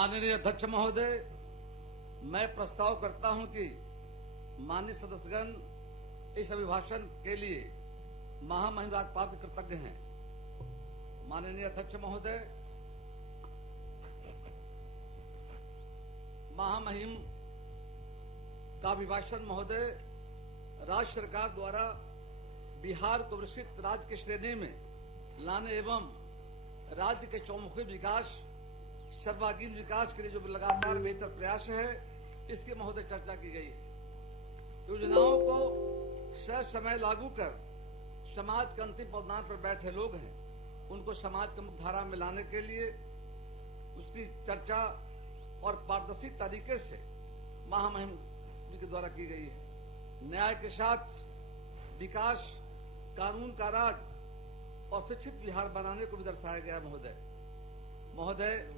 माननीय अध्यक्ष महोदय, मैं प्रस्ताव करता हूं कि माननीय सदस्यगण इस अभिभाषण के लिए महामहिम राज्यपाल के कृतज्ञ हैं। माननीय अध्यक्ष महोदय, महामहिम का अभिभाषण महोदय राज्य सरकार द्वारा बिहार को विकसित राज्य की श्रेणी में लाने एवं राज्य के चौमुखी विकास, सर्वांगीण विकास के लिए जो लगातार बेहतर प्रयास है, इसकी महोदय चर्चा की गई है। योजनाओं को समय लागू कर समाज के अंतिम पदनार पर बैठे लोग हैं, उनको समाज की मुख्यधारा में लाने के लिए उसकी चर्चा और पारदर्शी तरीके से महामहिम जी के द्वारा की गई है। न्याय के साथ विकास, कानून का राज और शिक्षित बिहार बनाने को भी दर्शाया गया है। महोदय,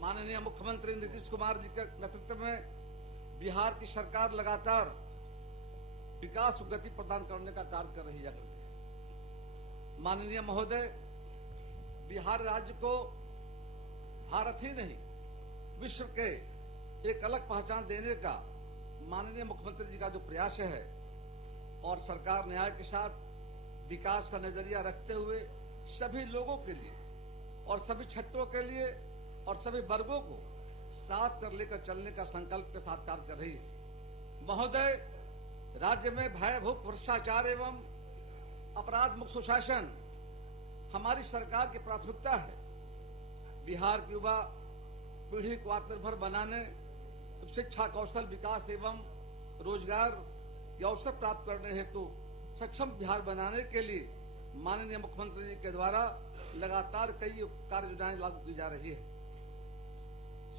माननीय मुख्यमंत्री नीतीश कुमार जी के नेतृत्व में बिहार की सरकार लगातार विकास को गति प्रदान करने का कार्य कर रही है। माननीय महोदय, बिहार राज्य को भारत ही नहीं विश्व के एक अलग पहचान देने का माननीय मुख्यमंत्री जी का जो प्रयास है और सरकार न्याय के साथ विकास का नजरिया रखते हुए सभी लोगों के लिए और सभी क्षेत्रों के लिए और सभी वर्गों को साथ कर लेकर चलने का संकल्प के साथ कार्य कर रही है। महोदय, राज्य में भयभूत भ्रष्टाचार एवं अपराध मुक्त सुशासन हमारी सरकार की प्राथमिकता है। बिहार की युवा पीढ़ी को आत्मनिर्भर बनाने, शिक्षा, कौशल विकास एवं रोजगार के अवसर प्राप्त करने हेतु सक्षम बिहार बनाने के लिए माननीय मुख्यमंत्री जी के द्वारा लगातार कई कार्य योजनाएं लागू की जा रही है।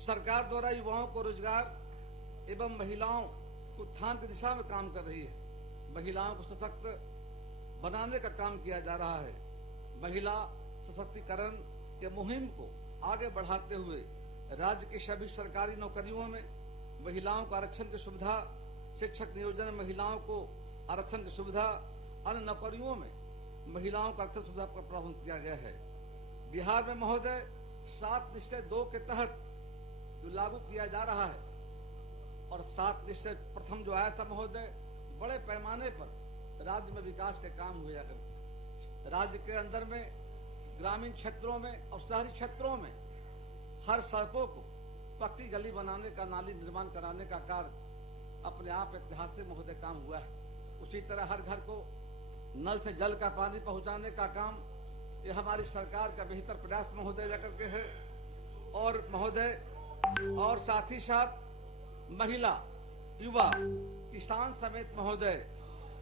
सरकार द्वारा युवाओं को रोजगार एवं महिलाओं को उत्थान की दिशा में काम कर रही है। महिलाओं को सशक्त बनाने का काम किया जा रहा है। महिला सशक्तिकरण के मुहिम को आगे बढ़ाते हुए राज्य की सभी सरकारी नौकरियों में महिलाओं को आरक्षण की सुविधा, शिक्षक नियोजन में महिलाओं को आरक्षण की सुविधा, अन्य नौकरियों में महिलाओं का आरक्षण सुविधा पर प्रावधान किया गया है। बिहार में महोदय 7 निश्चय 2 के तहत जो लागू किया जा रहा है और 7 निश्चय प्रथम जो आया था महोदय, बड़े पैमाने पर राज्य में विकास के काम हुए जाकर राज्य के अंदर में ग्रामीण क्षेत्रों में और शहरी क्षेत्रों में हर सड़कों को पक्की गली बनाने का, नाली निर्माण कराने का कार्य अपने आप ऐतिहासिक महोदय काम हुआ है। उसी तरह हर घर को नल से जल का पानी पहुंचाने का काम ये हमारी सरकार का बेहतर प्रयास महोदय जाकर के है। और महोदय, और साथ ही साथ महिला, युवा, किसान समेत महोदय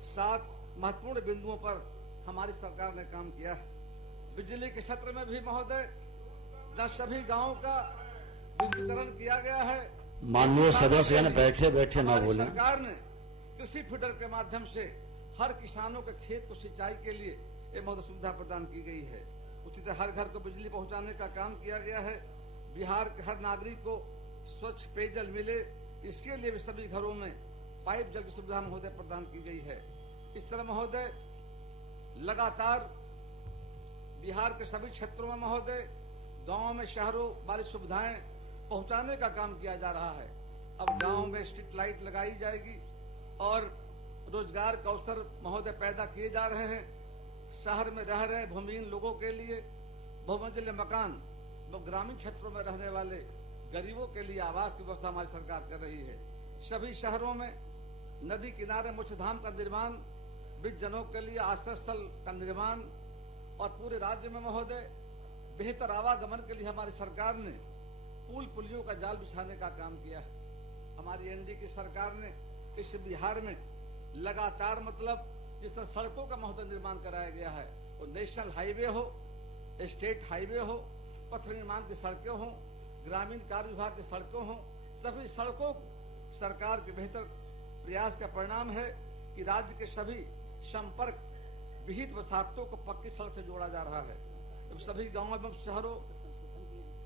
7 महत्वपूर्ण बिंदुओं पर हमारी सरकार ने काम किया है। बिजली के क्षेत्र में भी महोदय सभी गांवों का विद्युतीकरण किया गया है। माननीय सदस्य ने बैठे बैठे ना बोले। सरकार ने कृषि फीडर के माध्यम से हर किसानों के खेत को सिंचाई के लिए एक महोदय सुविधा प्रदान की गई है। उसी तरह हर घर को बिजली पहुंचाने का काम किया गया है। बिहार के हर नागरिक को स्वच्छ पेयजल मिले, इसके लिए भी सभी घरों में पाइप जल की सुविधा महोदय प्रदान की गई है। इस तरह महोदय लगातार बिहार के सभी क्षेत्रों में महोदय गांवों में शहरों वाली सुविधाएं पहुंचाने का काम किया जा रहा है। अब गांव में स्ट्रीट लाइट लगाई जाएगी और रोजगार के अवसर महोदय पैदा किए जा रहे हैं। शहर में रह रहे भूमिहीन लोगों के लिए बहुमंजिले मकान, वो ग्रामीण क्षेत्रों में रहने वाले गरीबों के लिए आवास की व्यवस्था हमारी सरकार कर रही है। सभी शहरों में नदी किनारे मोक्षधाम का निर्माण, वृद्धजनों के लिए आश्रय स्थल का निर्माण और पूरे राज्य में महोदय बेहतर आवागमन के लिए हमारी सरकार ने पुल पुलियों का जाल बिछाने का काम किया है। हमारी एनडीए की सरकार ने इस बिहार में लगातार मतलब जिस तरह सड़कों का महोदय निर्माण कराया गया है, वो नेशनल हाईवे हो, स्टेट हाईवे हो, पथ निर्माण की सड़कें हों, ग्रामीण कार्य विभाग की सड़कों हों, सभी सड़कों को सरकार के बेहतर प्रयास का परिणाम है कि राज्य के सभी संपर्क विहित बसाहतों को पक्की सड़क से जोड़ा जा रहा है। सभी गांवों एवं शहरों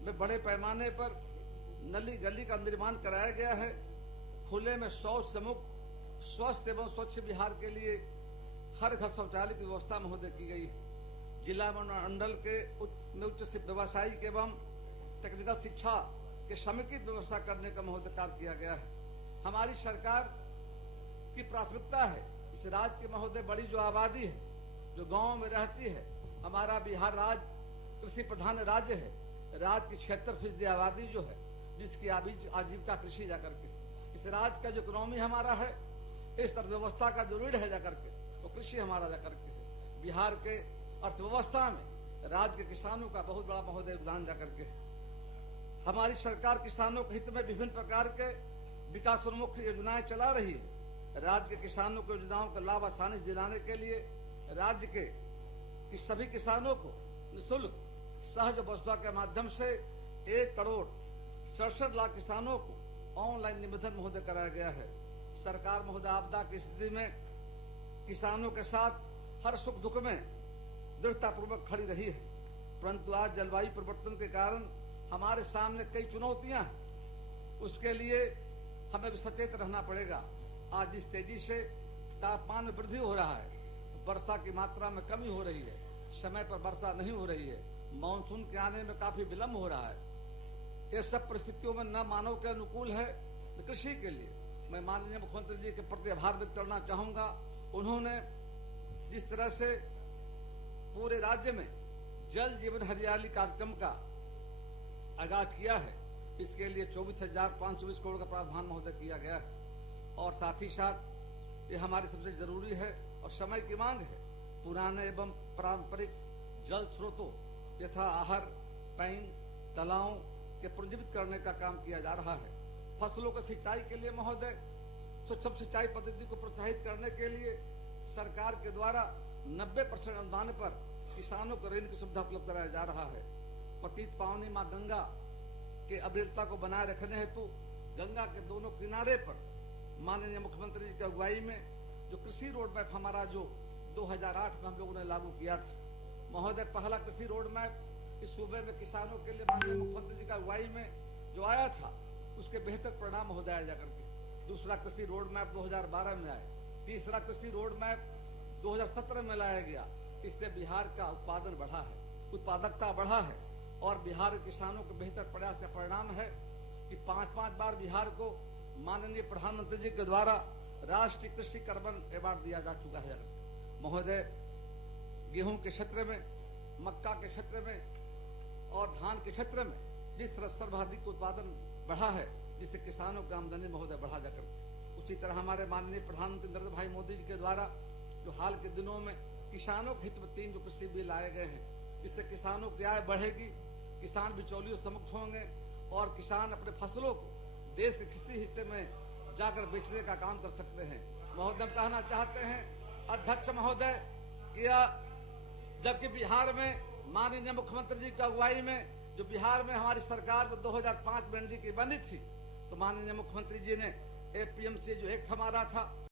में बड़े पैमाने पर नली गली का निर्माण कराया गया है। खुले में शौच से मुक्त, स्वस्थ एवं स्वच्छ बिहार के लिए हर घर शौचालय की व्यवस्था महोदय की गई है। जिला मंडल के उच्च व्यावसायिक एवं टेक्निकल शिक्षा कि समेकित व्यवस्था करने का महोदय कार्य किया गया है। हमारी सरकार की प्राथमिकता है इस राज्य की महोदय बड़ी जो आबादी है, जो गांव में रहती है, हमारा बिहार राज्य कृषि प्रधान राज्य है। राज्य की 76% आबादी जो है, जिसकी आजीविका कृषि जाकर के, इस राज्य का जो इकोनॉमी हमारा है, इस अर्थव्यवस्था का जो रीढ़ है जाकर के, वो कृषि हमारा जाकर के है। बिहार के अर्थव्यवस्था में राज्य के किसानों का बहुत बड़ा महोदय योगदान जाकर के है। हमारी सरकार किसानों के हित में विभिन्न प्रकार के विकासोन्मुख योजनाएं चला रही है। राज्य के किसानों को योजनाओं का लाभ आसानी से दिलाने के लिए राज्य के सभी किसानों को निःशुल्क सहज वसुधा के माध्यम से 1,67,00,000 किसानों को ऑनलाइन निबंधन महोदय कराया गया है। सरकार महोदय आपदा की स्थिति में किसानों के साथ हर सुख दुख में दृढ़तापूर्वक खड़ी रही है, परंतु आज जलवायु परिवर्तन के कारण हमारे सामने कई चुनौतियां हैं। उसके लिए हमें भी सचेत रहना पड़ेगा। आज जिस तेजी से तापमान में वृद्धि हो रहा है, वर्षा की मात्रा में कमी हो रही है, समय पर वर्षा नहीं हो रही है, मानसून के आने में काफी विलंब हो रहा है। ये सब परिस्थितियों में न मानव के अनुकूल है न कृषि के लिए। मैं माननीय मुख्यमंत्री जी के प्रति आभार व्यक्त करना चाहूंगा। उन्होंने जिस तरह से पूरे राज्य में जल जीवन हरियाली कार्यक्रम का आगाज किया है, इसके लिए 24,524 करोड़ का प्रावधान महोदय किया गया है। और साथ ही साथ ये हमारे सबसे जरूरी है और समय की मांग है, पुराने एवं पारंपरिक जल स्रोतों यथा आहर, पैंग, तालाबों के पुनर्जीवित करने का काम किया जा रहा है। फसलों को सिंचाई के लिए महोदय सूक्ष्म सिंचाई पद्धति को प्रोत्साहित करने के लिए सरकार के द्वारा 90% अनुदान पर किसानों को ऋण की सुविधा उपलब्ध कराया जा रहा है। पतित पावनी मां गंगा के अविरलता को बनाए रखने हेतु गंगा के दोनों किनारे पर माननीय मुख्यमंत्री जी की अगुवाई में जो कृषि रोड मैप हमारा जो 2008 में हम लोगों ने लागू किया था महोदय, पहला कृषि रोड मैप इस सूबे में किसानों के लिए माननीय मुख्यमंत्री जी की अगुवाई में जो आया था, उसके बेहतर परिणाम महोदय आया जाकर के। दूसरा कृषि रोड मैप 2012 में आया, तीसरा कृषि रोड मैप 2017 में लाया गया। इससे बिहार का उत्पादन बढ़ा है, उत्पादकता बढ़ा है और बिहार के किसानों के बेहतर प्रयास का परिणाम है कि 5-5 बार बिहार को माननीय प्रधानमंत्री जी के द्वारा राष्ट्रीय कृषि कार्बन अवार्ड दिया जा चुका है। महोदय, गेहूं के क्षेत्र में, मक्का के क्षेत्र में और धान के क्षेत्र में जिस तरह सर्वाधिक उत्पादन बढ़ा है, जिससे किसानों की आमदनी महोदय बढ़ा जाकर, उसी तरह हमारे माननीय प्रधानमंत्री नरेंद्र भाई मोदी जी के द्वारा जो हाल के दिनों में किसानों के हित में 3 जो कृषि बिल लाए गए हैं, इससे किसानों की आय बढ़ेगी, किसान बिचौलियों से मुक्त होंगे और किसान अपने फसलों को देश के किसी हिस्से में जाकर बेचने का काम कर सकते हैं। महोदय, कहना चाहते हैं अध्यक्ष महोदय, जबकि बिहार में माननीय मुख्यमंत्री जी की अगुवाई में जो बिहार में हमारी सरकार जो 2005 में एनडीए की बनी थी, तो माननीय मुख्यमंत्री जी ने एपीएमसी जो एक्ट हमारा था